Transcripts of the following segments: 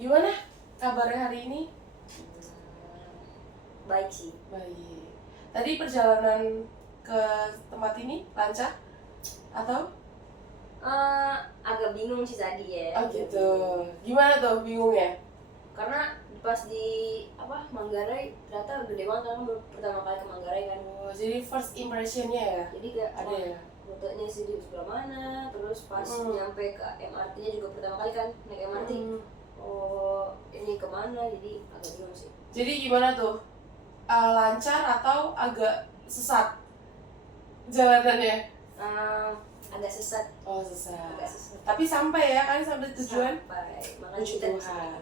Gimana kabarnya hari ini? Baik sih. Baik. Tadi perjalanan ke tempat ini lancar atau? Agak bingung sih tadi ya. Oh gitu. Gimana tuh bingungnya? Karena pas di Manggarai ternyata gede banget kan, baru pertama kali ke Manggarai kan. Oh, jadi first impressionnya ya? Jadi gak Ada ya? rutenya sih di sebelah mana, terus pas nyampe ke MRT-nya juga pertama kali kan naik MRT. Oh, ini kemana, jadi agak bingung sih. Jadi gimana tuh? Lancar atau agak sesat jalanannya? Agak sesat. Oh sesat. Agak sesat. Tapi sampai ya kan, sampai tujuan? Sampai. Makanya Puji kita Tuhan.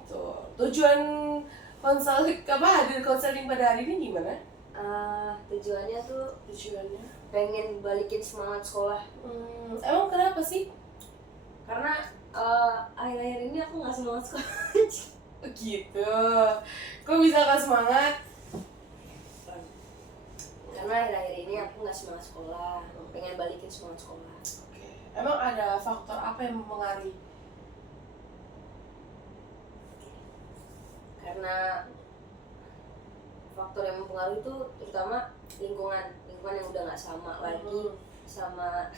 Betul. Tujuan konseling hadir konseling pada hari ini gimana? tujuannya tuh Tujuannya? pengen balikin semangat sekolah. Emang kenapa sih? Karena akhir-akhir ini aku nggak semangat sekolah. Gitu. Kok bisa gak semangat? Karena akhir-akhir ini aku nggak semangat sekolah, pengen balikin semangat sekolah. Oke. Emang ada faktor apa yang mempengaruhi? Karena faktor yang mempengaruhi itu terutama lingkungan yang udah nggak sama lagi sama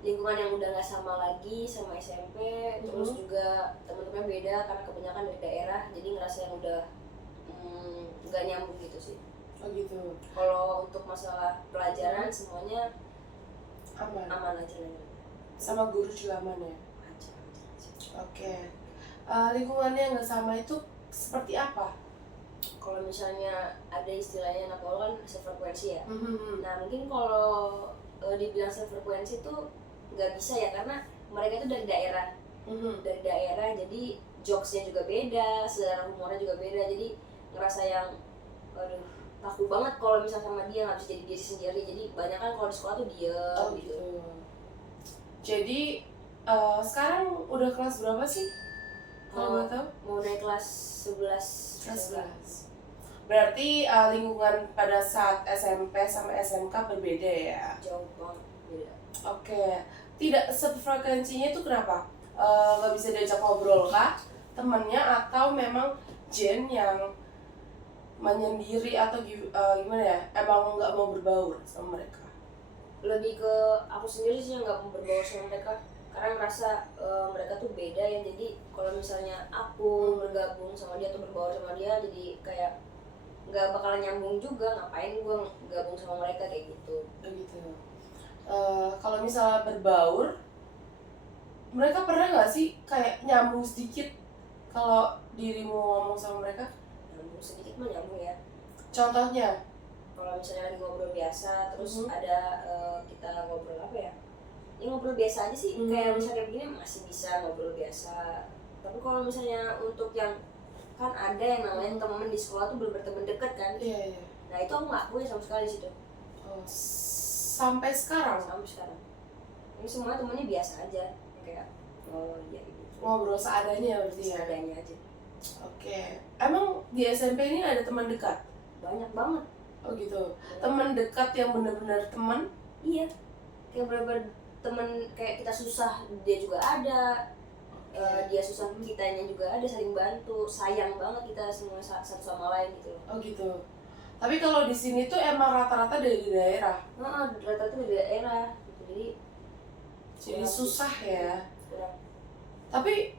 lingkungan yang udah nggak sama lagi sama SMP. Terus juga teman-teman beda karena kebanyakan dari daerah, jadi ngerasa yang udah nggak nyambung gitu sih. Oh gitu. Kalau untuk masalah pelajaran semuanya Aman aja. Sama guru juga aman ya? Aja. Oke. Lingkungannya nggak sama itu seperti apa? Kalau misalnya ada istilahnya anak awal kan sefrekuensi ya. Nah mungkin kalau dibilang sefrekuensi itu nggak bisa ya, karena mereka itu dari daerah, jadi jokesnya juga beda, selera humornya juga beda, jadi ngerasa yang aduh kaku banget kalau misalnya sama dia, nggak bisa jadi diri sendiri. Jadi banyak kan kalau di sekolah tuh diem gitu. Jadi sekarang udah kelas berapa sih? Kalau nggak tahu? Mau naik kelas 11. Kelas 11. Berarti lingkungan pada saat SMP sama SMK berbeda ya? Jauh banget beda. Oke. Tidak sefrekuensinya itu kenapa? Nggak bisa diajak ngobrol kah temennya, atau memang Jen yang menyendiri atau gimana ya? Emang nggak mau berbaur sama mereka? Lebih ke aku sendiri sih yang nggak mau berbaur sama mereka, karena merasa mereka tuh beda ya. Jadi kalau misalnya aku bergabung sama dia atau berbaur sama dia, jadi kayak nggak bakalan nyambung juga. Ngapain gue gabung sama mereka kayak gitu. Begitu. Kalau misalnya berbaur, mereka pernah nggak sih kayak nyambung sedikit kalau dirimu ngomong sama mereka? Nyambung sedikit mah nyambung ya. Contohnya? Kalau misalnya lagi ngobrol biasa, terus ada kita ngobrol apa ya? Ya ngobrol biasa aja sih. Kayak misalnya kayak begini masih bisa ngobrol biasa. Tapi kalau misalnya untuk yang kan ada yang namanya temen di sekolah tuh berteman dekat kan? Iya. Nah itu aku nggak punya sama sekali sih tuh. Sampai sekarang? Sampai sekarang. Ini semua temennya biasa aja, kayak ya gitu. Ngobrol seadanya berarti ya? Seadanya aja. Oke. Emang di SMP ini ada teman dekat? Banyak banget. Oh gitu. Teman dekat yang benar-benar teman? Iya. Kayak bener-bener temen, kayak kita susah dia juga ada. Dia susah kitanya juga ada, saling bantu, sayang banget kita semua satu sama lain gitu. Oh gitu. Tapi kalau di sini tuh emang rata-rata dari daerah. Rata-rata dari daerah gitu. Jadi susah ya. Kurang. Tapi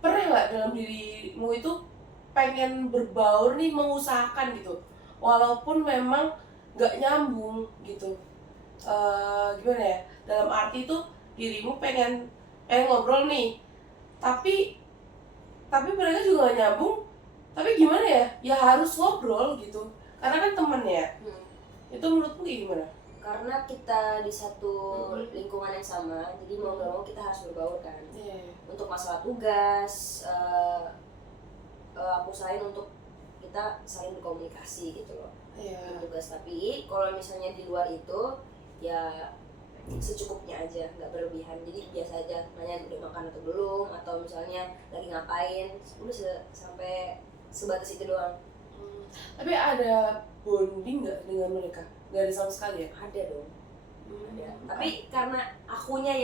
pernah nggak dalam dirimu itu pengen berbaur nih, mengusahakan gitu, walaupun memang nggak nyambung gitu? Gimana ya? Dalam arti tuh dirimu pengen ngobrol nih, tapi mereka juga nggak nyambung. Tapi gimana ya? Ya harus ngobrol gitu. Karena kan temen ya. Itu menurutmu gimana? Karena kita di satu lingkungan yang sama, jadi mau gak mau kita harus berbaur kan. Untuk masalah tugas, aku usahain untuk kita saling berkomunikasi gitu loh. Tugas. Tapi kalau misalnya di luar itu ya secukupnya aja, nggak berlebihan. Jadi biasa aja, nanya udah makan atau belum, atau misalnya lagi ngapain, udah sampai sebatas itu doang. Tapi ada bonding nggak dengan mereka? Nggak ada sama sekali ya? Ada dong. Ada. Tapi karena akunya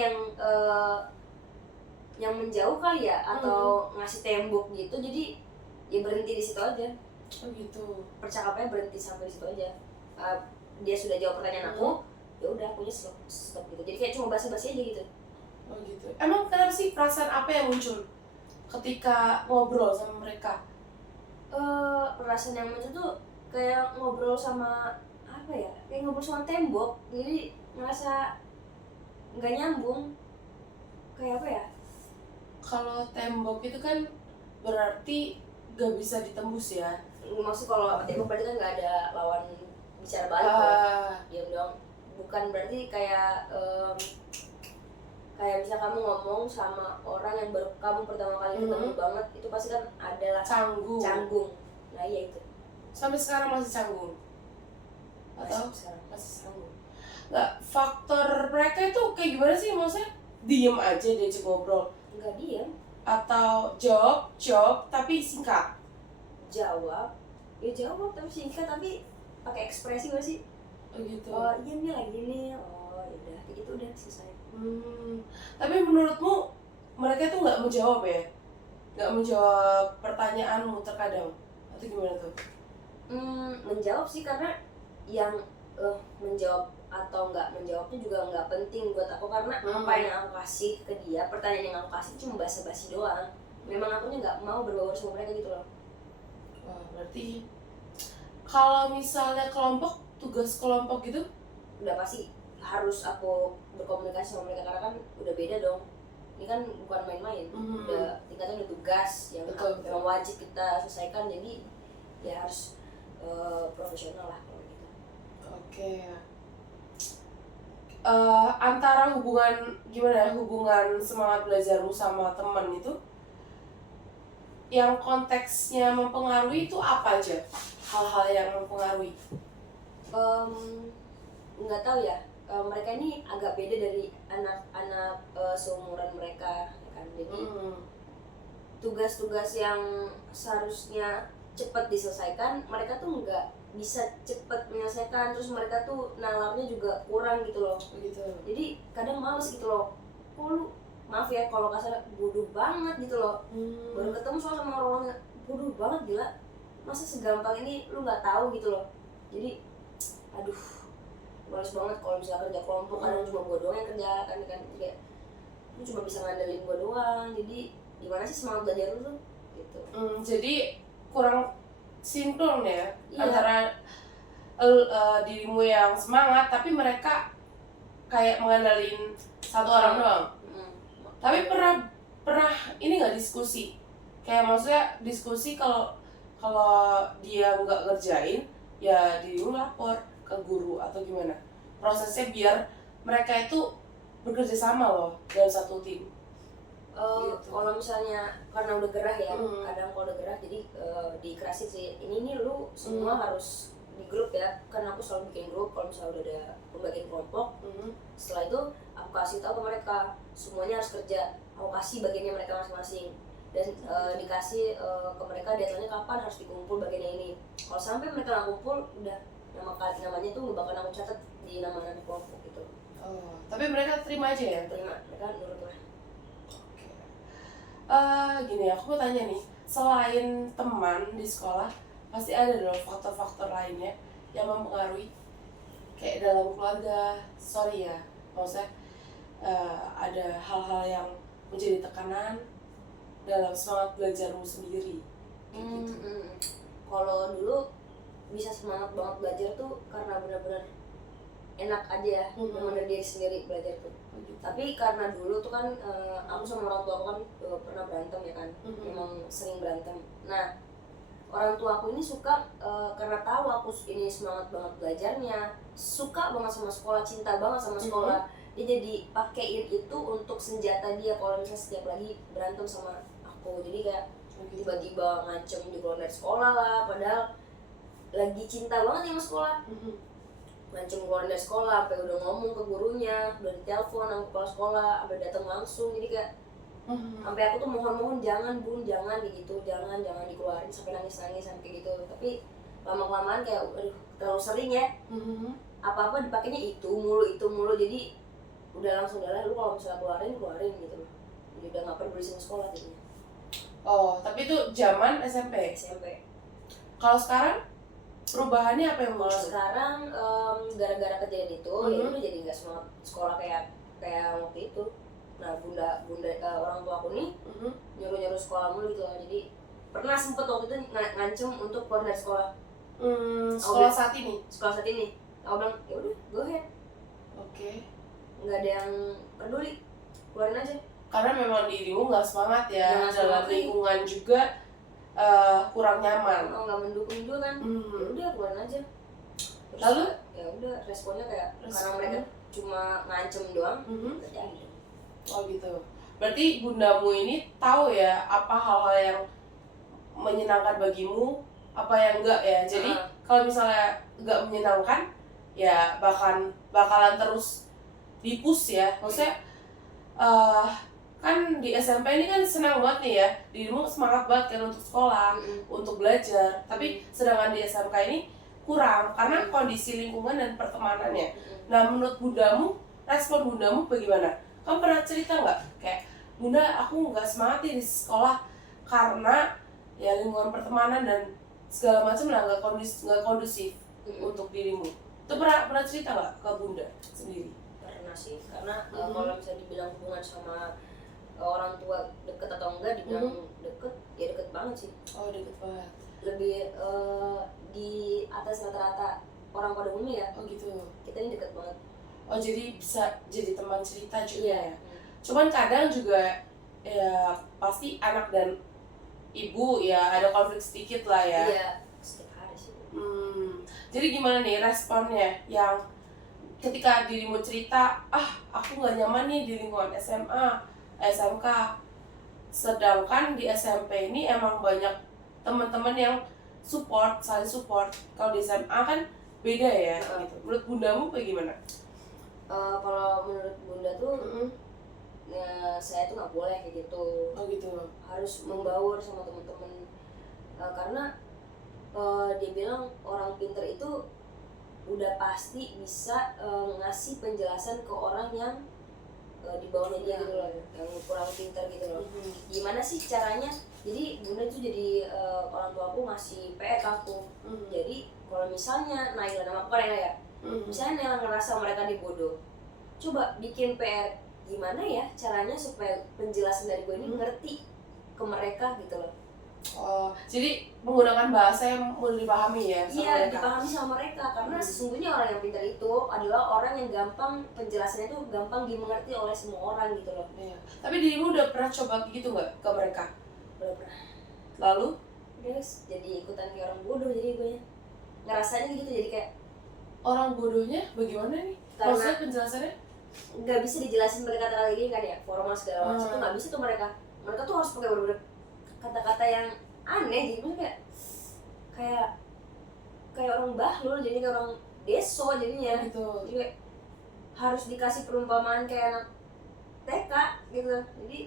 yang menjauh kali ya, atau ngasih tembok gitu, jadi ya berhenti di situ aja. Oh gitu. Percakapannya berhenti sampai di situ aja. Dia sudah jawab pertanyaan aku, ya udah akunya stop gitu. Jadi kayak cuma basa-basi aja gitu. Oh gitu. Emang kenapa sih, perasaan apa yang muncul ketika ngobrol sama mereka? Perasaan yang muncul tuh kayak ngobrol sama apa ya? Kayak ngobrol sama tembok. Jadi ngerasa nggak nyambung. Kayak apa ya? Kalau tembok itu kan berarti gak bisa ditembus ya? Maksud kalau sama tembok berarti kan nggak ada lawan bicara balik dong. Diam dong. Bukan berarti kayak kayak misal kamu ngomong sama orang yang baru kamu pertama kali ketemu banget, itu pasti kan adalah canggung. Nah iya itu. Sampai sekarang masih canggung? Atau sekarang masih canggung? Nggak, faktor mereka itu kayak gimana sih? Maksudnya diem aja diajak ngobrol? Nggak diem. Atau jawab tapi singkat? Jawab tapi singkat, tapi pakai ekspresi gak sih? Oh gitu. Oh iya nih lagi nih. Oh ya udah, kayak gitu udah selesai. Tapi menurutmu mereka tuh nggak menjawab ya? Nggak menjawab pertanyaanmu terkadang? Atau gimana tuh? Menjawab sih, karena yang menjawab atau nggak menjawabnya juga nggak penting buat aku, karena apa yang aku kasih ke dia, pertanyaan yang aku kasih cuma basa-basi doang. Memang akunya nggak mau berbaur sama mereka gitu loh. Wah, berarti kalau misalnya tugas kelompok gitu udah pasti harus aku berkomunikasi sama mereka, karena kan udah beda dong. Ini kan bukan main-main, udah tingkatnya udah tugas yang memang wajib kita selesaikan, jadi ya harus profesional lah kalau gitu. Oke. Antara hubungan semangat belajarmu sama teman itu yang konteksnya mempengaruhi itu apa aja? Hal-hal yang mempengaruhi? Nggak tahu ya. Mereka ini agak beda dari anak-anak seumuran mereka, ya kan. Jadi tugas-tugas yang seharusnya cepat diselesaikan, mereka tuh nggak bisa cepat menyelesaikan. Terus mereka tuh nalarnya juga kurang gitu loh. Begitu. Jadi kadang males gitu loh. Kok lu, maaf ya kalau kasar, bodoh banget gitu loh. Baru ketemu soal sama orang-orang bodoh banget, gila. Masa segampang ini lu nggak tahu gitu loh. Jadi aduh, males banget kalau misalnya kerja kelompok. Kadang cuma gua doang yang kerja kan kayak lu cuma bisa ngandelin gua doang. Jadi gimana sih semangat belajar lu tuh gitu. Jadi kurang sinkron ya, iya. Antara dirimu yang semangat tapi mereka kayak mengandalin satu orang doang. Tapi pernah ini nggak diskusi? Kayak maksudnya diskusi kalau dia nggak ngerjain ya dirimu lapor ke guru atau gimana? Prosesnya biar mereka itu bekerja sama loh dalam satu tim. Gitu. Kalau misalnya karena udah gerah ya, kadang kalau udah gerah jadi dikerasin sih, ini lu semua harus di grup ya, karena aku selalu bikin grup kalau misalnya udah ada pembagian kelompok. Setelah itu aku kasih tahu ke mereka semuanya harus kerja, aku kasih bagiannya mereka masing-masing, dan dikasih ke mereka deadline-nya kapan harus dikumpul bagiannya ini. Kalau sampai mereka nggak kumpul, udah namanya tuh nggak bakal aku catat di nama-nama kelompok gitu. Tapi mereka terima aja ya? Terima, mereka nurut lah. Gini, aku mau tanya nih, selain teman di sekolah, pasti ada dong faktor-faktor lainnya yang mempengaruhi, kayak dalam keluarga. Maksudnya ada hal-hal yang menjadi tekanan dalam semangat belajarmu sendiri. Gitu. Kalau dulu bisa semangat banget belajar tuh karena benar-benar enak aja ya, memang dari diri sendiri belajar tuh. Tapi karena dulu tuh kan aku sama orang tua aku kan pernah berantem ya kan, memang sering berantem. Nah, orang tua aku ini suka karena tahu aku ini semangat banget belajarnya, suka banget sama sekolah, cinta banget sama sekolah. Dia jadi pakein itu untuk senjata dia kalau misalnya setiap lagi berantem sama aku. Jadi kayak tiba-tiba ngancem dikeluarin dari sekolah lah, padahal lagi cinta banget sama sekolah. Ngancem keluar dari sekolah, sampai udah ngomong ke gurunya, udah ditelepon sama kepala sekolah, sampai datang langsung. Jadi kayak sampai aku tuh mohon-mohon jangan bun, jangan kayak gitu, jangan dikeluarin, sampai nangis sampai gitu. Tapi lama-kelamaan kayak aduh terlalu sering ya, apa-apa dipakainya itu mulu, jadi udah langsung lu kalau misalnya keluarin gitu loh, jadi udah nggak peduli sama sekolah jadinya. Oh, tapi itu zaman SMP. Kalau sekarang perubahannya apa yang Kalau muncul? sekarang gara-gara kejadian itu ya udah jadi nggak semua sekolah kayak waktu itu. Nah bunda orang tua aku nih nyuruh sekolah mulu gitu loh. Jadi pernah sempet waktu itu ngancem untuk keluar dari sekolah. Sekolah saat ini. Aku bilang ya udah go ahead. Oke. Nggak ada yang peduli, keluarin aja. Karena memang dirimu nggak semangat ya, Nggak dalam semangat. lingkungan juga kurang nyaman. Nggak mendukung juga kan. Ya udah keluarin aja. Terus Lalu ya udah responnya kayak karena mereka cuma ngancem doang, nggak jadi. Oh gitu. Berarti bundamu ini tahu ya apa hal-hal yang menyenangkan bagimu, apa yang enggak ya. Jadi kalau misalnya enggak menyenangkan, ya bakalan terus di-push ya. Maksudnya kan di SMP ini kan senang banget nih ya, dirimu semangat banget kan untuk sekolah, untuk belajar. Tapi sedangkan di SMK ini kurang karena kondisi lingkungan dan pertemanannya. Nah menurut bundamu, respon bundamu bagaimana? Kamu pernah cerita nggak kayak, bunda aku nggak semangat nih di sekolah karena ya lingkungan pertemanan dan segala macam lah nggak kondusif untuk dirimu. Itu pernah cerita nggak ke bunda sendiri? Pernah sih, karena kalau bisa dibilang hubungan sama orang tua deket atau enggak, dibilang deket, ya deket banget sih. Oh deket banget. Lebih di atas rata-rata orang pada umumnya ya. Oh gitu. Kita ini deket banget. Oh jadi bisa jadi teman cerita juga ya. Cuman kadang juga ya pasti anak dan ibu ya ada konflik sedikit lah ya. Iya, setiap hari sih. Jadi gimana nih responnya yang ketika dirimu cerita, aku nggak nyaman nih di lingkungan SMA, SMK, sedangkan di SMP ini emang banyak teman-teman yang saling support. Kalau di SMA kan beda ya, gitu. Menurut bundamu bagaimana? Kalau menurut bunda tuh, saya tuh nggak boleh kayak gitu. Oh gitu. Harus membaur sama teman-teman, karena dia bilang orang pinter itu udah pasti bisa ngasih penjelasan ke orang yang di bawahnya dia gitu loh, yang kurang pinter gitu loh. Gimana sih caranya? Jadi bunda tuh jadi orang tua aku ngasih PR ke aku. Jadi kalau misalnya Naila, nama aku kan Naila ya, misalnya Naila ngerasa mereka dibodoh, coba bikin PR gimana ya caranya supaya penjelasan dari gue ini ngerti ke mereka gitu loh. Oh, jadi menggunakan bahasa yang mudah dipahami ya sama mereka. Dipahami sama mereka, karena sesungguhnya orang yang pintar itu adalah orang yang gampang, penjelasannya itu gampang dimengerti oleh semua orang gitu loh. Iya. Tapi dirimu udah pernah coba gitu nggak ke mereka? Belum pernah. Lalu? Guys, jadi ikutan kayak orang bodoh jadi gue ngerasanya gitu, jadi kayak orang bodohnya bagaimana nih? Maksudnya penjelasannya? Nggak bisa dijelasin mereka kata gini kan ya, formal segala macam tuh nggak bisa tuh mereka tuh harus pakai bener-bener kata-kata yang aneh, jadi kayak orang bahlul, jadi kayak orang deso jadinya gitu. Jadi harus dikasih perumpamaan kayak anak TK gitu. Jadi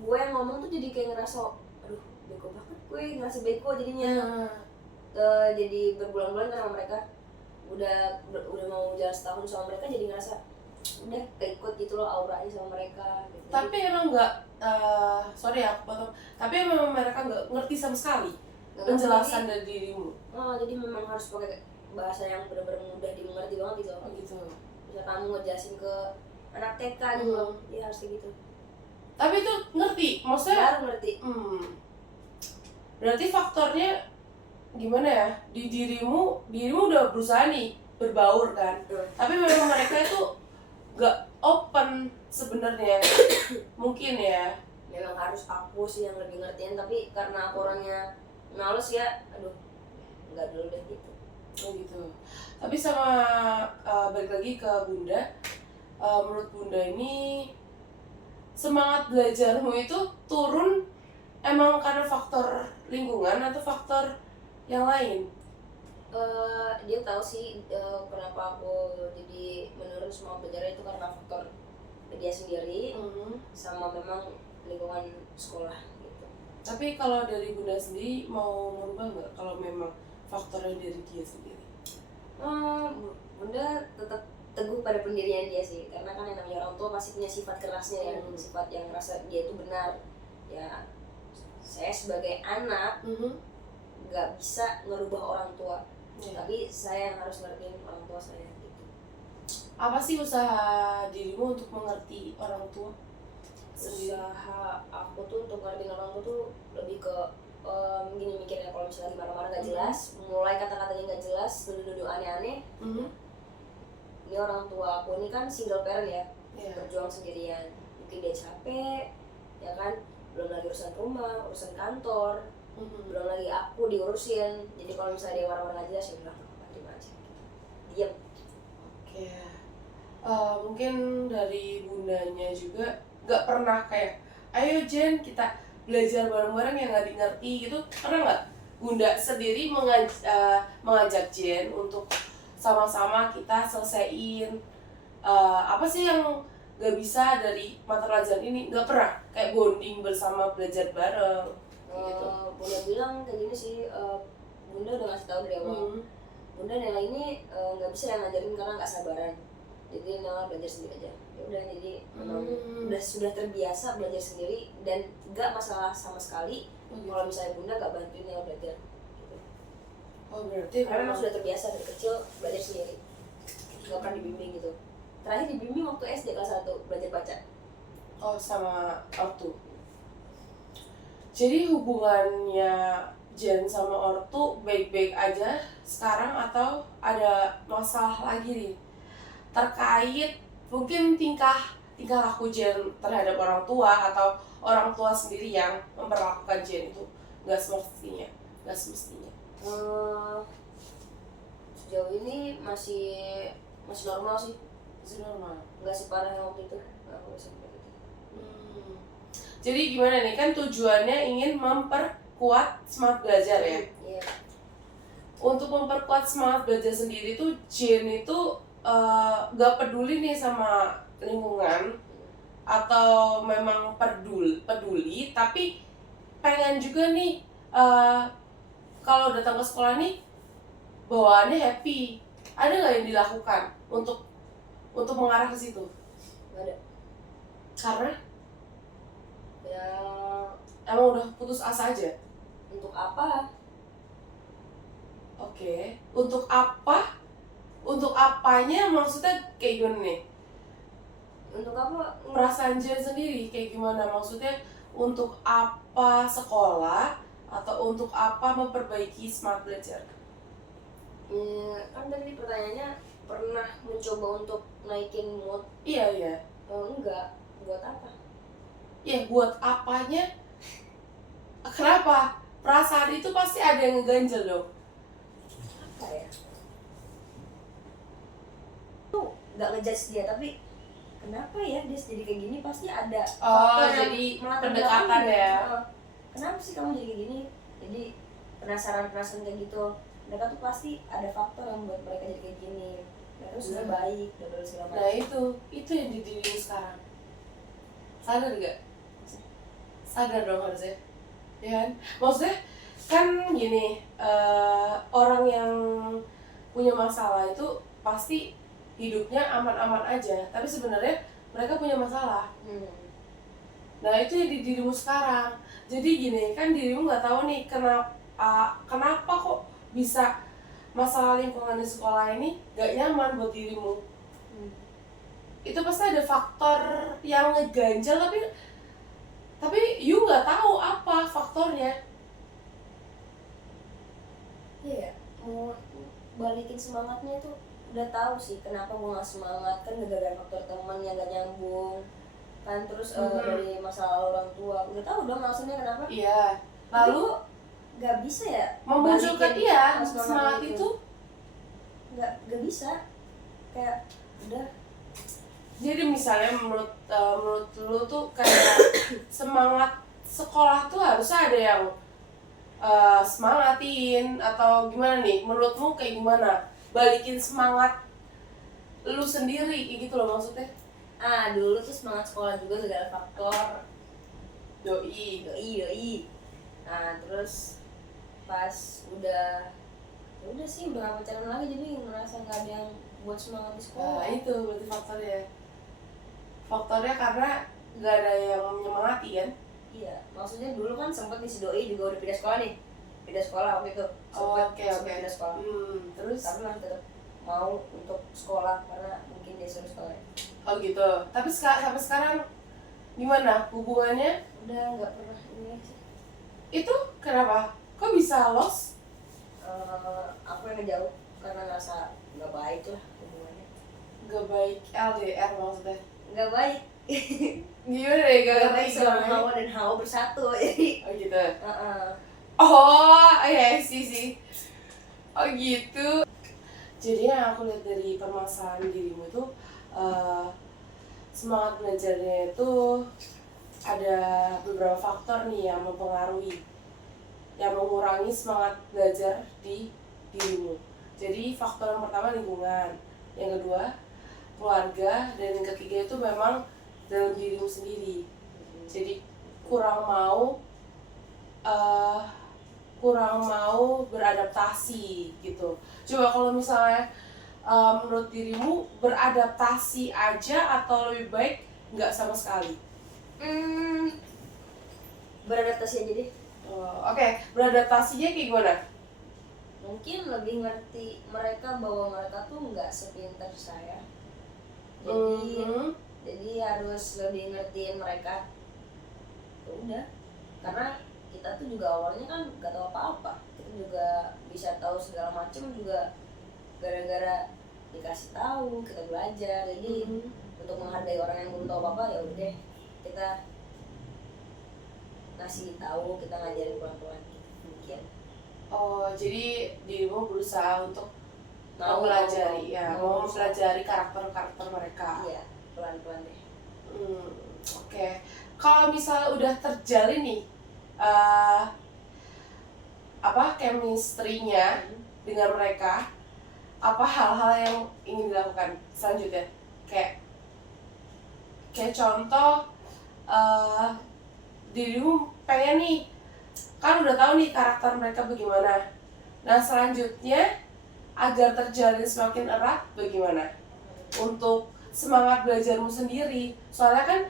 gue yang ngomong tuh jadi kayak ngerasa aduh bego banget, gue ngerasa bego jadinya. Jadi berbulan-bulan kan sama mereka, udah mau jalan setahun sama mereka, jadi ngerasa udah keikut gitu loh auranya sama mereka gitu. Tapi emang nggak, sorry ya aku potong, tapi emang mereka nggak ngerti sama sekali penjelasan dari dirimu. Jadi memang harus pakai bahasa yang benar-benar mudah dimengerti banget gitu. Oh gitu. Bisa kamu ngejelasin ke anak TK gitu loh, ya harus kayak gitu. Tapi itu ngerti, maksudnya? Baru ngerti. Berarti faktornya gimana ya? Di dirimu udah berusaha nih berbaur kan, tapi memang mereka itu nggak open sebenarnya. Mungkin ya. Memang harus aku sih yang lebih ngertiin, tapi karena aku orangnya males ya, aduh nggak dulu deh gitu. Oh gitu. Tapi sama balik lagi ke bunda, menurut bunda ini semangat belajarmu itu turun emang karena faktor lingkungan atau faktor yang lain? Dia tahu sih kenapa aku jadi menurun semangat belajar itu karena faktor dia sendiri sama memang lingkungan sekolah gitu. Tapi kalau dari bunda sendiri mau merubah nggak kalau memang faktornya dari dia sendiri? Bunda tetap teguh pada pendirian dia sih, karena kan yang namanya orang tua pasti punya sifat kerasnya ya, sifat yang ngerasa dia itu benar. Ya saya sebagai anak nggak bisa ngerubah orang tua, tapi saya yang harus ngertiin orang tua saya gitu. Apa sih usaha dirimu untuk mengerti orang tua sendiri? Usaha aku tuh untuk ngertiin orang tua tuh lebih ke gini mikirnya, kalau misalnya lagi marah-marah gak jelas, mulai kata-katanya gak jelas, duduk-duduk aneh-aneh. Ini orang tua aku ini kan single parent ya, berjuang sendirian, mungkin dia capek ya kan, belum lagi urusan rumah, urusan kantor, belum lagi aku diurusin. Jadi kalau misalnya dia marah-marah gak jelas, ya udah terima aja, diam. Oke. Mungkin dari bundanya juga gak pernah kayak, ayo Jen kita belajar bareng-bareng yang nggak ngerti gitu, pernah nggak bunda sendiri mengajak Jen untuk sama-sama kita selesaiin apa sih yang nggak bisa dari mata pelajaran ini? Nggak pernah kayak bonding bersama belajar bareng gitu. Bunda bilang kayak gini sih, bunda udah ngasih tahu dari awal, bunda nilai ini nggak bisa yang ngajarin karena nggak sabaran, jadi nilai belajar sendiri aja. Ya udah, jadi memang sudah terbiasa belajar sendiri dan nggak masalah sama sekali kalau misalnya bunda nggak bantuin yang belajar gitu. Oh berarti karena memang sudah terbiasa dari kecil belajar sendiri, nggak pernah dibimbing gitu. Terakhir dibimbing waktu SD kelas 1 belajar baca. Oh sama ortu. Jadi hubungannya Jen sama ortu baik-baik aja sekarang atau ada masalah lagi nih terkait mungkin tingkah laku Jen terhadap orang tua atau orang tua sendiri yang memperlakukan Jen itu nggak semestinya? Sejauh ini masih normal sih. Masih normal. Nggak separah yang waktu itu. Nggak sampai gitu. Jadi gimana nih, kan tujuannya ingin memperkuat semangat belajar ya? Iya. Untuk memperkuat semangat belajar sendiri tuh Jen itu gak peduli nih sama lingkungan atau memang peduli tapi pengen juga nih kalau datang ke sekolah nih bawaannya happy. Ada nggak yang dilakukan untuk mengarah ke situ? Nggak ada. Karena Ya emang udah putus asa aja. untuk apa? Oke. Untuk apa? Untuk apanya maksudnya kayak gimana nih? Untuk apa? Perasaan Jen sendiri kayak gimana? Maksudnya untuk apa sekolah atau untuk apa memperbaiki semangat belajar? Kan tadi pertanyaannya pernah mencoba untuk naikin mood. Iya. Enggak. Buat apa? Ya buat apanya? Kenapa? Perasaan itu pasti ada yang ngeganjel dong. Apa ya? Tuh nggak ngejudge dia, tapi kenapa ya dia jadi kayak gini, pasti ada faktor yang jadi melatar pendekatan belakang ya. Kenapa sih kamu jadi kayak gini? Jadi penasaran kayak gitu. Mereka tuh pasti ada faktor yang membuat mereka jadi kayak gini. Mereka tuh sudah baik, udah baru segala macam. Nah itu yang di dirimu sekarang. Sadar gak? Sadar dong harusnya. Ya kan? Maksudnya kan gini, orang yang punya masalah itu pasti hidupnya aman-aman aja, tapi sebenarnya mereka punya masalah. Nah itu yang di dirimu sekarang. Jadi gini, kan dirimu nggak tahu nih kenapa kok bisa masalah lingkungan di sekolah ini gak nyaman buat dirimu. Itu pasti ada faktor yang ngeganjel, tapi you nggak tahu apa faktornya. Iya, mau balikin semangatnya tuh udah tahu sih kenapa gue nggak semangat, kan gara-gara faktor teman yang gak nyambung kan, terus dari masalah orang tua udah tahu dong alasannya kenapa. Iya, lalu nggak bisa ya memunculkan semangat itu nggak bisa, kayak udah. Jadi misalnya menurut lu tuh kayak semangat sekolah tuh harusnya ada yang semangatin atau gimana nih? Menurutmu kayak gimana? Balikin semangat lu sendiri gitu loh maksudnya? Dulu tuh semangat sekolah juga segala faktor. Doi. Nah terus pas udah udah sih udah gak pacaran lagi, jadi ngerasa nggak ada yang buat semangat di sekolah. Nah itu berarti faktornya karena nggak ada yang menyemangati kan. Iya, maksudnya dulu kan sempet nih si doi juga udah pindah sekolah waktu itu. Oke. Pindah sekolah. Terus Tapi masih tetap mau untuk sekolah karena mungkin dia suruh sekolah. oh gitu, tapi sampai sekarang gimana hubungannya? Udah nggak pernah ini sih. Itu kenapa kok bisa lost? Aku yang ngejauh karena ngerasa nggak baik lah hubungannya. Gak baik LDR maksudnya? Nggak baik. Gimana deh gak Nggak ngerti baik gak selama baik? hawa dan hawa bersatu jadi. Oh gitu. Heeh. Oh iya sih. Oh gitu. Jadi yang aku lihat dari permasalahan dirimu itu semangat belajarnya itu ada beberapa faktor nih yang mempengaruhi, yang mengurangi semangat belajar di dirimu. Jadi faktor yang pertama lingkungan, yang kedua keluarga, dan yang ketiga itu memang dalam dirimu sendiri. Jadi kurang mau beradaptasi gitu. Coba kalau misalnya menurut dirimu beradaptasi aja atau lebih baik nggak sama sekali? Beradaptasi aja deh. Oke. Beradaptasinya kayak gimana? Mungkin lebih ngerti mereka bahwa mereka tuh nggak sepintar saya. Jadi harus lebih ngertiin mereka. Ya udah, karena kita tuh juga awalnya kan nggak tahu apa-apa. Kita juga bisa tahu segala macam juga gara-gara dikasih tahu, kita belajar. Jadi untuk menghargai orang yang belum tahu apa-apa, ya udah deh, kita ngasih tahu, kita ngajarin pelan-pelan mungkin. Oh, jadi dirimu berusaha untuk Mau mempelajari karakter mereka. Iya, pelan-pelan deh. Oke. Kalau misalnya udah terjalin nih chemistry-nya dengan mereka, apa hal-hal yang ingin dilakukan selanjutnya? Kayak contoh, dirimu pengen nih, kan udah tahu nih karakter mereka bagaimana. Nah selanjutnya agar terjalin semakin erat bagaimana? Untuk semangat belajarmu sendiri, soalnya kan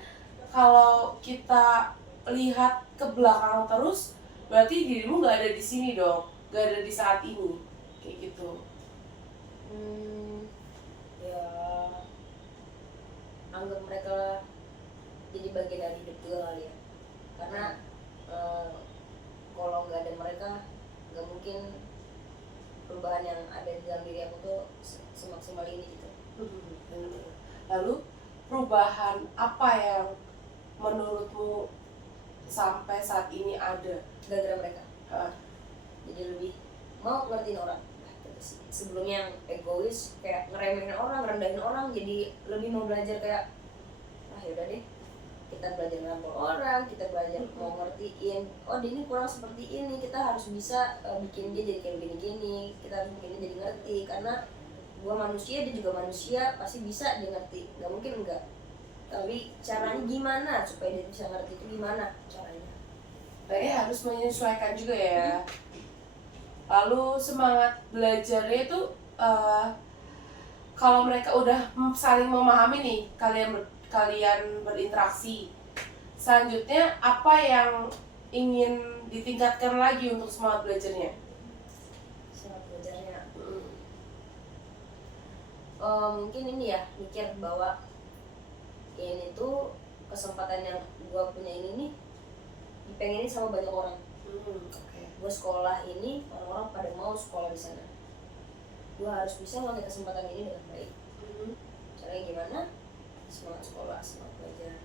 kalau kita lihat ke belakang terus, berarti dirimu nggak ada di sini dong, nggak ada di saat ini, kayak gitu. Ya anggap mereka jadi bagian dari hidup juga kali ya, karena kalau nggak ada mereka nggak mungkin perubahan yang ada di dalam diri aku tuh semaksimal ini gitu. Lalu perubahan apa yang menurutmu sampai saat ini ada gara-gara mereka? Jadi lebih mau ngertiin orang. Sebelumnya yang egois kayak ngeremehin orang, ngerendahin orang, jadi lebih mau belajar kayak yaudah deh, kita belajar ngampol orang, kita belajar mau ngertiin, oh dia ini kurang seperti ini, kita harus bisa bikin dia jadi kayak gini-gini, kita harus bikin dia jadi ngerti, karena gua manusia, dia juga manusia, pasti bisa dia ngerti, nggak mungkin enggak. Tapi caranya gimana supaya dia bisa ngerti, itu gimana caranya? Berarti harus menyesuaikan juga ya. Lalu semangat belajarnya itu kalau mereka udah saling memahami nih, kalian berinteraksi, selanjutnya apa yang ingin ditingkatkan lagi untuk semangat belajarnya? Semangat belajarnya mungkin ini ya, mikir bahwa ini tuh kesempatan yang gua punya ini nih dipengenin sama banyak orang. Gue sekolah ini, orang-orang pada mau sekolah di sana. Gue harus bisa ngambil kesempatan ini dengan baik. Caranya gimana? Semangat sekolah, semangat belajar.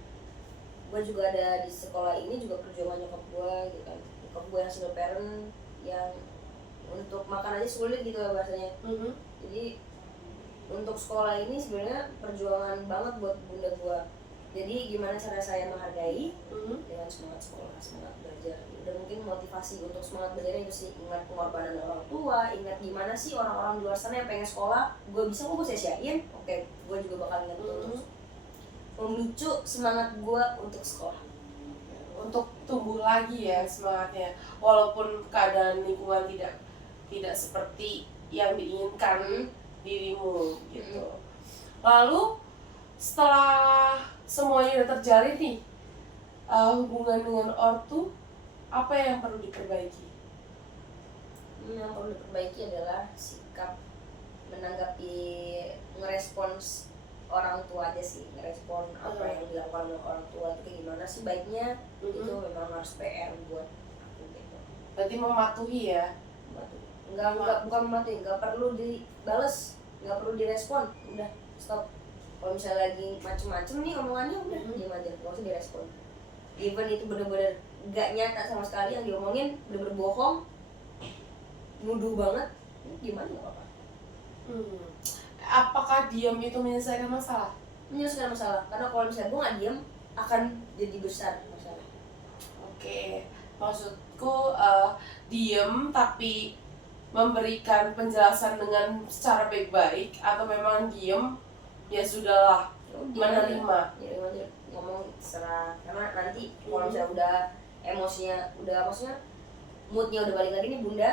Gue juga ada di sekolah ini juga perjuangan nyokap gue gitu kan. Nyokap gue yang single parent, yang untuk makan aja sulit gitu ya bahasanya. Jadi untuk sekolah ini sebenarnya perjuangan banget buat bunda gue. Jadi gimana cara saya menghargai dengan semangat sekolah, semangat belajar. Dan mungkin motivasi untuk semangat belajarnya itu sih, ingat pengorbanan orang tua, ingat gimana sih orang-orang di luar sana yang pengen sekolah, gue bisa kok gue sia-siain. Oke, gue juga bakal ingat itu untuk memicu semangat gue untuk sekolah, untuk tumbuh lagi ya semangatnya, walaupun keadaan lingkungan tidak seperti yang diinginkan dirimu gitu. Lalu setelah semuanya udah terjalin nih, hubungan dengan ortu, apa yang perlu diperbaiki? Yang perlu diperbaiki adalah sikap menanggapi, ngerespons orang tua aja sih, ngerespon apa yang dilakukan oleh orang tua itu kayak gimana sih baiknya. Itu memang harus PR buat aku gitu. Berarti mematuhi ya? Bukan mematuhi, nggak perlu dibales, nggak perlu direspon, udah stop. Kalau misalnya lagi macem-macem nih omongannya, udah diam aja, nggak usah direspon. Even itu bener-bener nggak nyata sama sekali yang diomongin, bener-bener bohong, nuduh banget, gimana nggak apa-apa. Apakah diam itu menyelesaikan masalah? Menyelesaikan masalah, karena kalau misalnya gue nggak diam akan jadi besar masalah. Oke, maksudku diam tapi memberikan penjelasan dengan secara baik-baik, atau memang diam ya sudahlah, menerima. Ya aja ngomong serah, karena nanti kalau misalnya udah emosinya udah, maksudnya moodnya udah balik lagi nih bunda,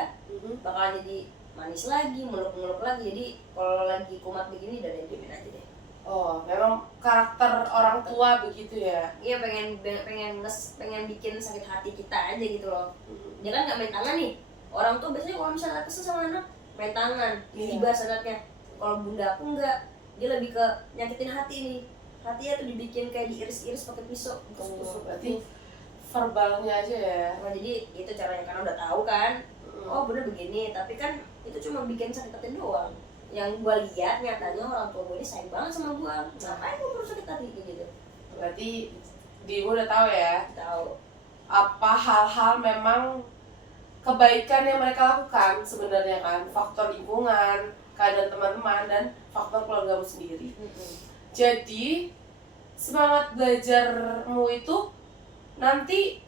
bakalan jadi manis lagi, meluk-meluk lagi. Jadi kalau lagi kumat begini udah diemin aja deh. Oh, memang karakter orang tua begitu ya? Iya, pengen bikin sakit hati kita aja gitu loh. Dia kan nggak main tangan nih. Orang tuh biasanya kalau misalnya kesel sama anak main tangan, dibahas anaknya. Kalau bunda aku enggak, dia lebih ke nyakitin hati nih. Hatinya tuh dibikin kayak diiris-iris pakai pisau, tusuk-tusuk. Berarti verbalnya aja ya? Nah, jadi itu caranya, karena udah tahu kan. Oh bunda begini, tapi kan itu cuma bikin sakit hati doang. Yang gue lihat nyatanya orang tua gue ini sayang banget sama gue. Ngapain gue perlu sakit hati gitu? Berarti dirimu udah tahu ya? Tahu. Apa hal-hal memang kebaikan yang mereka lakukan sebenarnya kan, faktor lingkungan, keadaan teman-teman, dan faktor keluargamu sendiri. Jadi semangat belajarmu itu nanti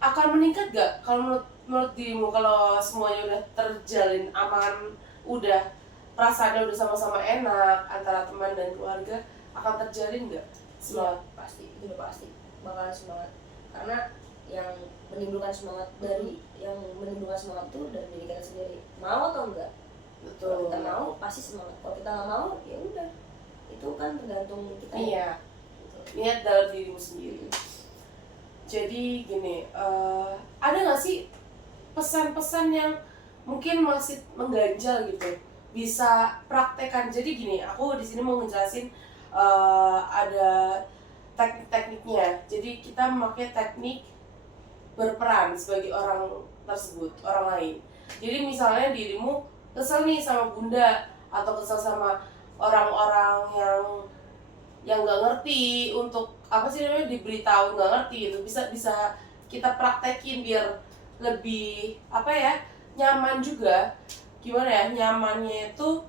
akan meningkat gak kalau menurut dirimu, kalau semuanya udah terjalin aman, udah perasaannya udah sama-sama enak antara teman dan keluarga, akan terjalin gak semangat? Ya, pasti, itu udah pasti bakalan semangat, karena yang menimbulkan semangat dari yang menimbulkan semangat itu dari diri kita sendiri, mau atau enggak. Betul. Kalau kita mau pasti semangat, kalau kita nggak mau ya udah, itu kan tergantung kita. Iya, niat dalam dirimu sendiri. Jadi gini, ada nggak sih pesan-pesan yang mungkin masih mengganjal gitu, bisa praktekan? Jadi gini, aku di sini mau ngejelasin ada teknik-tekniknya. Jadi kita memakai teknik berperan sebagai orang tersebut, orang lain. Jadi misalnya dirimu kesel nih sama bunda, atau kesel sama orang-orang yang nggak ngerti, untuk apa sih namanya, diberitahu nggak ngerti itu, bisa kita praktekin biar lebih apa ya, nyaman juga. Gimana ya, nyamannya itu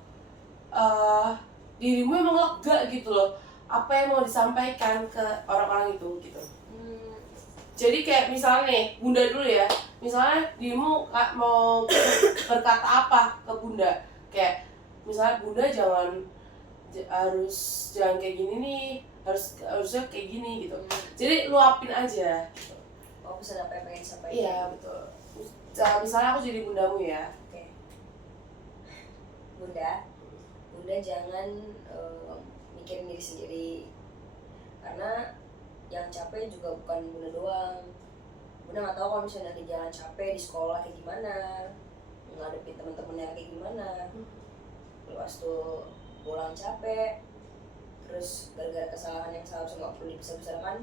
dirimu emang lega gitu loh, apa yang mau disampaikan ke orang-orang itu gitu. Jadi kayak misalnya nih, bunda dulu ya, misalnya dirimu mau berkata apa ke bunda, kayak misalnya bunda jangan kayak gini nih, harusnya kayak gini gitu. Jadi luapin aja gitu. Oh, pesan apa yang pengen disampaikan? Iya betul. Misalnya aku jadi bundamu ya. Oke. Bunda jangan mikirin diri sendiri, karena yang capek juga bukan bunda doang. Bunda nggak tahu kalau misalnya nanti jalan capek di sekolah kayak gimana, ngadepin teman-temannya kayak gimana. Lepas tuh pulang capek, terus gara-gara kesalahan yang seharusnya nggak perlu dibesar-besarkan,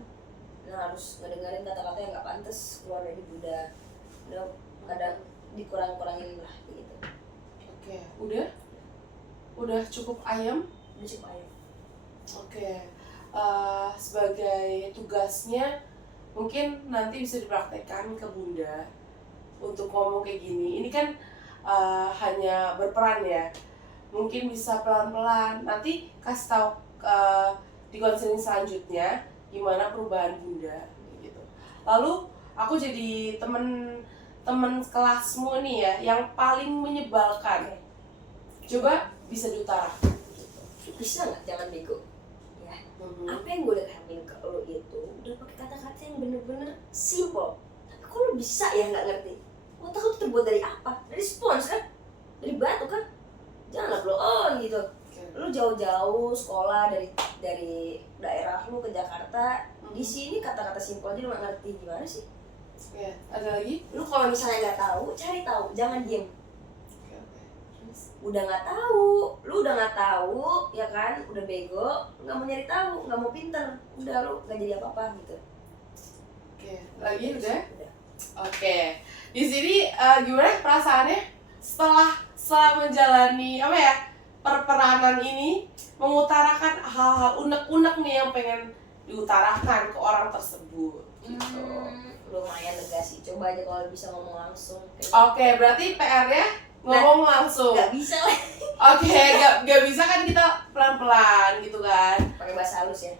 nah harus ngedengerin kata-kata yang nggak pantas keluar dari bunda. Udah kadang dikurang-kurangin lah gitu. Oke, udah cukup ayam. Udah cukup ayam. Oke. Sebagai tugasnya mungkin nanti bisa dipraktekkan ke bunda untuk ngomong kayak gini. Ini kan hanya berperan ya, mungkin bisa pelan-pelan. Nanti kasih tahu di konseling selanjutnya gimana perubahan bunda gitu. Lalu aku jadi temen kelasmu nih ya, yang paling menyebalkan, coba bisa diutara. Bisa nggak jangan bego ya. Apa yang gue udah terapin ke lo itu udah pakai kata-kata yang bener-bener simple, tapi kok lo bisa ya nggak ngerti? Otak lo tuh terbuat dari apa? Dari spons kan? Dari batu kan? jangan blow on gitu. Lu jauh-jauh sekolah dari daerah lu ke Jakarta, di sini kata-kata simpel aja lu nggak ngerti, gimana sih? Ya, ada lagi? Lu kalau misalnya nggak tahu, cari tahu, jangan diem. Udah nggak tahu, lu udah nggak tahu, ya kan? Udah bego, nggak mau nyari tahu, nggak mau pinter, udah lu nggak jadi apa-apa gitu. Oke, lagi udah? Udah. Oke, di sini gimana perasaannya setelah menjalani apa ya perperanan ini, mengutarakan hal-hal unek-unek nih yang pengen diutarakan ke orang tersebut gitu. Lumayan lega sih, coba aja kalau bisa ngomong langsung. Oke, berarti PR-nya ngomong langsung. Nggak bisa lah. Oke, nggak bisa kan kita pelan-pelan gitu kan? Pakai bahasa halus ya.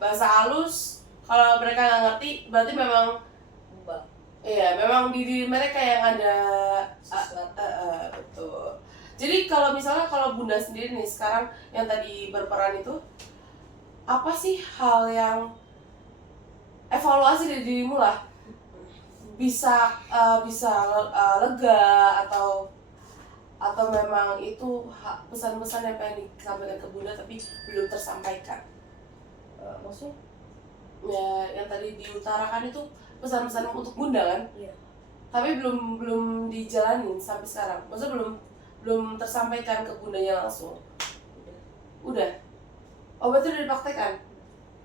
Bahasa halus kalau mereka nggak ngerti berarti memang iya, memang di diri mereka yang ada betul. Jadi kalau misalnya kalau Bunda sendiri nih sekarang yang tadi berperan itu, apa sih hal yang evaluasi dari dirimu lah bisa lega atau memang itu pesan-pesan yang pengen disampaikan ke Bunda tapi belum tersampaikan? Maksudnya? Ya, yang tadi diutarakan itu pesan-pesan untuk Bunda kan? Iya. Tapi belum dijalanin sampai sekarang. Maksudnya belum tersampaikan ke Bundanya langsung. Udah. Oh, berarti udah dipraktekkan.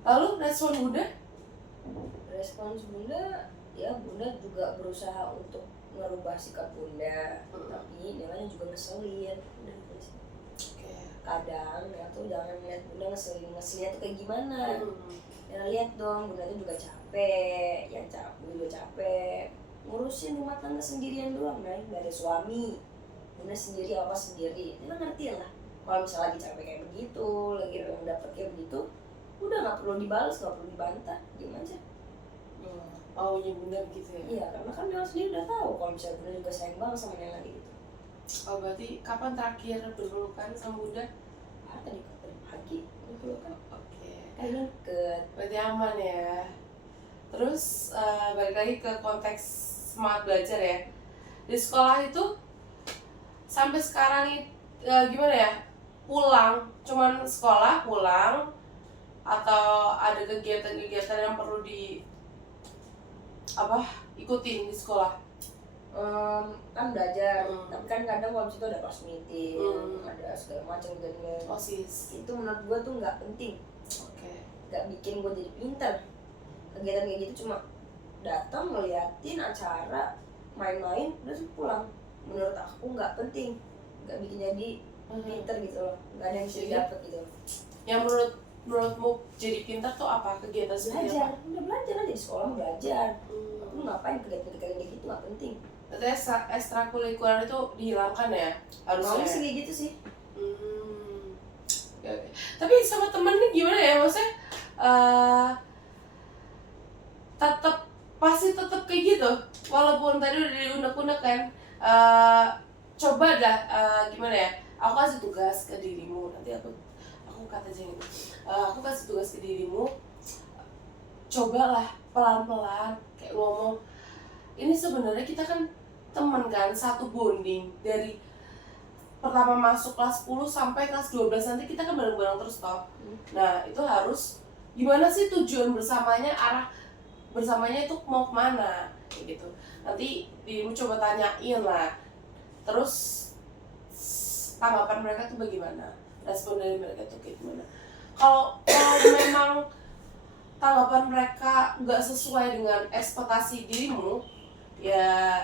Lalu respon Bunda? Respons Bunda, ya Bunda juga berusaha untuk merubah sikap Bunda, tapi jangan juga ngeselin. Udah gitu sih. Kadang ya tuh jangan lihat Bunda ngeselinnya tuh kayak gimana. Ya lihat dong, Bunda tuh juga capek, Bunda capek ngurusin rumah tangga sendirian doang, nggak ada suami. Bunda sendiri apa sendiri, kita ngerti lah. Kalau misalnya lagi capek kayak begitu, lagi dapet kayak begitu, udah nggak perlu dibalas, nggak perlu dibantah, diem aja. Oh iya, Bunda begitu ya? Iya, karena kan Nela sendiri udah tahu kalau misalnya Bunda juga sayang banget sama Nela gitu. Oh, berarti kapan terakhir berpelukan sama Bunda? Tadi pagi berpelukan. Oke. Deket. Berarti aman ya. Terus balik lagi ke konteks semangat belajar ya. Di sekolah itu sampai sekarang gimana ya? Pulang, cuman sekolah pulang atau ada kegiatan-kegiatan yang perlu ikutin di sekolah? Kan belajar, tapi kan kadang kalau misalnya ada pas meeting, ada segala macam gitu. OSIS. Itu menurut gue tuh nggak penting. Oke. Nggak bikin gue jadi pintar. Kegiatan kayak gitu cuma datang ngeliatin acara, main-main, terus pulang. Menurut aku nggak penting, nggak bikin jadi pintar gitu loh. Nggak ada yang bisa dapet gitu. Yang menurutmu jadi pintar tuh apa? Kegiatan seperti Belajar, apa? udah belajar aja di sekolah belajar. Lu ngapain kegiatan-kegiatan kayak gitu nggak penting. Berarti ekstrakurikuler itu dihilangkan ya? Harusnya. Mau sih kayak gitu sih. Oke. Tapi sama temen nih gimana ya? Maksudnya pasti tetap kayak gitu. Walaupun tadi udah diunek-unek kan. Coba dah gimana ya? Aku kasih tugas ke dirimu. Nanti aku kata aja gitu. Aku kasih tugas ke dirimu. Cobalah pelan-pelan kayak ngomong. Ini sebenarnya kita kan teman kan, satu bonding dari pertama masuk kelas 10 sampai kelas 12 nanti kita kan bareng-bareng terus toh. Nah, itu harus gimana sih tujuan bersamanya, arah bersamanya itu mau kemana kayak gitu. Nanti dirimu coba tanyain lah. Terus tanggapan mereka tuh bagaimana? Respon dari mereka tuh kayak gimana? Kalau memang tanggapan mereka nggak sesuai dengan ekspektasi dirimu, ya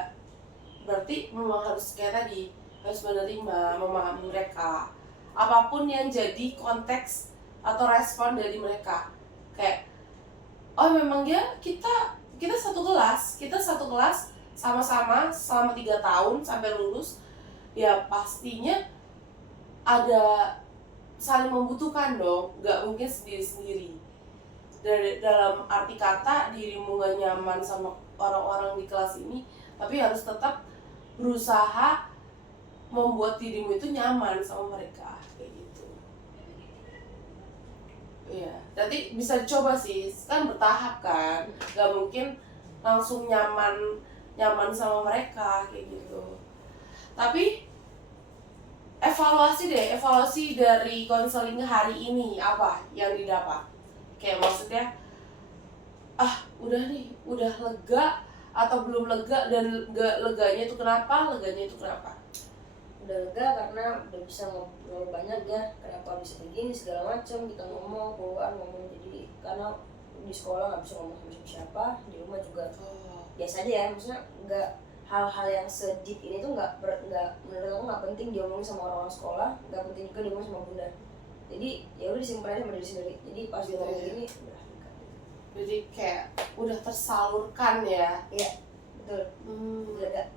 berarti memang harus kayak tadi, harus menerima, memahami mereka apapun yang jadi konteks atau respon dari mereka. Kayak oh memang ya kita satu kelas sama-sama selama 3 tahun sampai lulus, ya pastinya ada saling membutuhkan dong, nggak mungkin sendiri-sendiri. Dalam arti kata dirimu gak nyaman sama orang-orang di kelas ini, tapi harus tetap berusaha membuat dirimu itu nyaman sama mereka kayak gitu. Iya, jadi bisa dicoba sih, kan bertahap kan, gak mungkin langsung nyaman sama mereka kayak gitu. Tapi evaluasi dari konseling hari ini apa yang didapat? Kayak maksudnya, udah nih, udah lega atau belum lega, dan leganya itu kenapa? Udah lega karena udah bisa ngobrol banyak ya, kenapa bisa begini segala macam, kita ngomong keluar ngomong. Jadi karena di sekolah nggak bisa ngomong sama siapa, di rumah juga biasa aja ya, maksudnya nggak hal-hal yang sedip ini tuh nggak menurut aku nggak penting diomongin sama orang-orang sekolah, nggak penting juga diomongin sama bunda. Jadi ya udah disimpan aja sama diri sendiri. Jadi pas dia ngomong gini udah. Jadi kayak udah tersalurkan ya. Iya betul. Lega.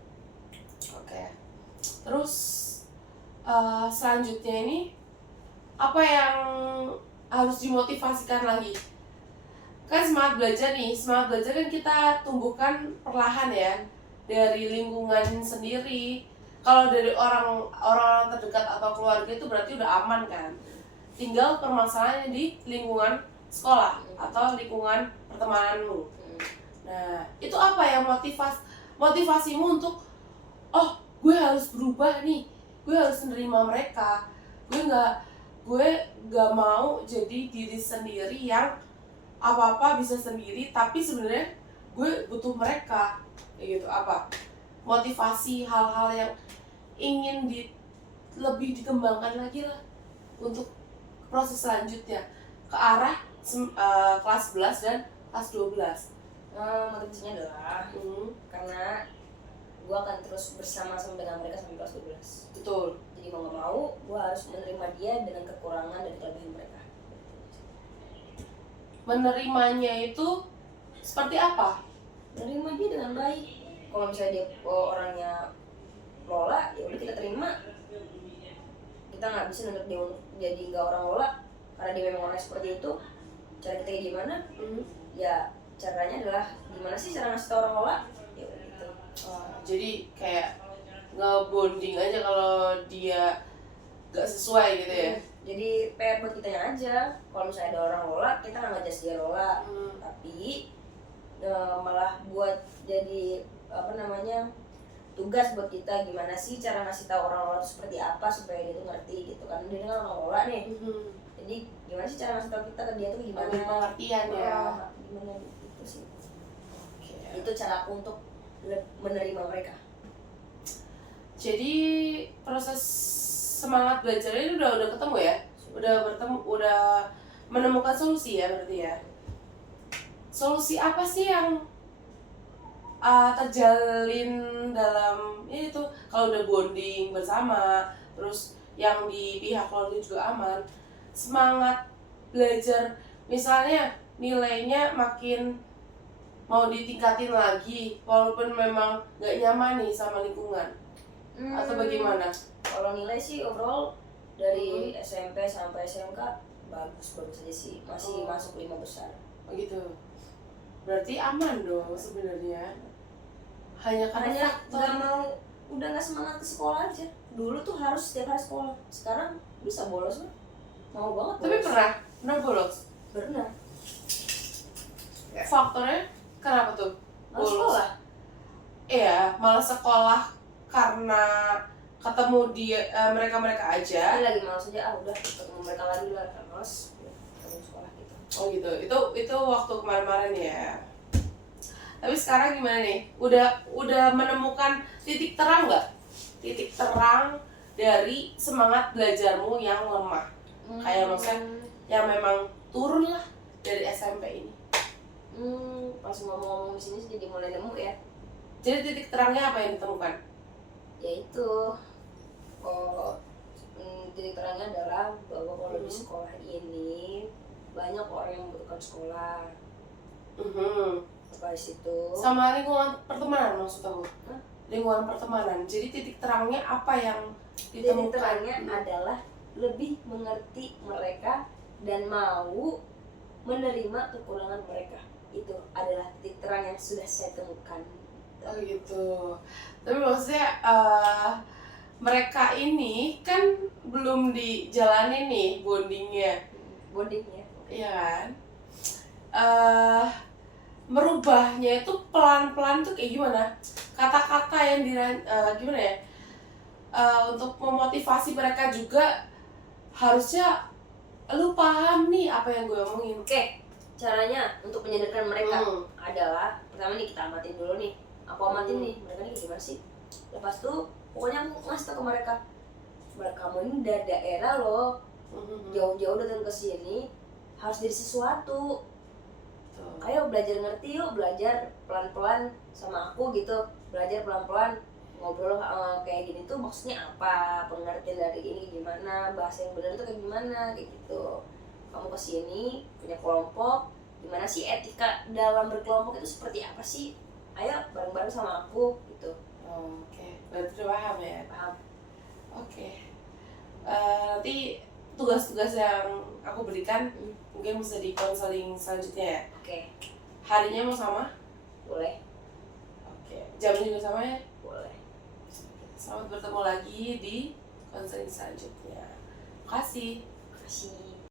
Oke. Terus selanjutnya ini apa yang harus dimotivasikan lagi? Kan semangat belajar kan kita tumbuhkan perlahan ya, dari lingkungan sendiri. Kalau dari orang terdekat atau keluarga itu berarti udah aman kan. Tinggal permasalahannya di lingkungan sekolah atau lingkungan pertemananmu. Nah, itu apa yang motivasimu untuk gue harus berubah nih, gue harus menerima mereka, gue nggak mau jadi diri sendiri yang apa-apa bisa sendiri, tapi sebenarnya gue butuh mereka, kayak gitu. Apa motivasi hal-hal yang ingin lebih dikembangkan lagi lah untuk proses selanjutnya ke arah kelas 11 dan kelas 12? Motivasinya adalah karena gue akan terus bersama-sama dengan mereka sampai kelas 12. Betul. Jadi mau nggak mau gue harus menerima dia dengan kekurangan dan kelebihan mereka. Menerimanya itu seperti apa? Menerima dia dengan baik. Kalau misalnya dia orangnya lola, ya udah kita terima. Kita nggak bisa nuntut dia untuk jadi nggak orang lola karena dia memang orangnya seperti itu. Cara kita kayak gimana? Ya caranya adalah gimana sih cara ngasih tau orang lola? Ya udah gitu. Jadi kayak ngebonding aja kalau dia gak sesuai gitu ya. Jadi PR buat kitanya aja. Kalau misalnya ada orang lola, kita nggak ngajak dia lola, tapi malah buat jadi tugas buat kita, gimana sih cara ngasih tahu orang lola itu seperti apa supaya dia tuh ngerti gitu kan. Dia kan orang lola nih. Jadi gimana sih cara ngasih tahu kita ke dia tuh gimana? Pengertian ya. Gimana gitu sih. Itu cara aku untuk menerima mereka. Jadi proses semangat belajar ini udah ketemu ya, udah menemukan solusi ya berarti ya. Solusi apa sih yang terjalin dalam itu? Kalau udah bonding bersama, terus yang di pihak keluarga juga aman, semangat belajar misalnya nilainya makin mau ditingkatin lagi walaupun memang nggak nyaman nih sama lingkungan, atau bagaimana? Kalau nilai sih overall dari SMP sampai SMK bagus aja sih, masih masuk 5 besar. Oh gitu. Berarti aman dong sebenarnya. Hanya nggak mau, udah nggak semangat ke sekolah aja. Dulu tuh harus setiap hari sekolah, sekarang bisa bolos lah. Mau banget bolos. Tapi pernah bolos? Pernah. Faktornya kenapa tuh? Malas sekolah? Iya, malas sekolah karena ketemu mereka aja. Ini lagi malas aja, udah ketemu mereka lagi lah, malas ketemu sekolah gitu. Oh gitu, itu waktu kemarin ya. Tapi sekarang gimana nih? Udah menemukan titik terang nggak? Titik terang dari semangat belajarmu yang lemah. Kayak maksudnya yang memang turun lah dari SMP ini. Pas ngomong-ngomong di sini jadi mulai nemu ya. Jadi titik terangnya apa yang ditemukan? Yaitu titik terangnya adalah bahwa kalau di sekolah ini banyak orang yang membutuhkan sekolah. Apa situ? Sama lingkungan pertemanan maksud aku. Lingkungan pertemanan. Jadi titik terangnya apa yang ditemukan? Titik terangnya adalah lebih mengerti mereka dan mau menerima kekurangan mereka. Itu adalah titik terang yang sudah saya temukan. Oh gitu. Tapi maksudnya mereka ini kan belum dijalanin nih bondingnya. Iya kan? Merubahnya itu pelan-pelan tuh kayak gimana? Kata-kata yang gimana ya? untuk memotivasi mereka juga harusnya lu paham nih apa yang gue omongin. Oke, caranya untuk menyadarkan mereka adalah pertama nih kita amatin dulu nih. Aku amatin nih, mereka nih gimana sih? Lepas tuh pokoknya aku ngasih tau ke mereka, kamu ini dari daerah loh, jauh-jauh datang ke sini harus jadi sesuatu. Ayo belajar ngerti yuk, belajar pelan-pelan sama aku gitu, belajar pelan-pelan ngobrol kayak gini tuh maksudnya apa, pengertian dari ini gimana, bahasa yang benar tuh kayak gimana, kayak gitu. Kamu kesini punya kelompok, gimana sih etika dalam berkelompok itu seperti apa sih? Ayo bareng-bareng sama aku gitu. Oke, berarti udah paham ya? Paham. Oke. Nanti tugas-tugas yang aku berikan mungkin bisa di konseling selanjutnya ya. Oke. Harinya mau sama? Boleh. Oke. Jamnya juga sama ya? Boleh. Selamat bertemu lagi di konseling selanjutnya. Makasih. Kasih.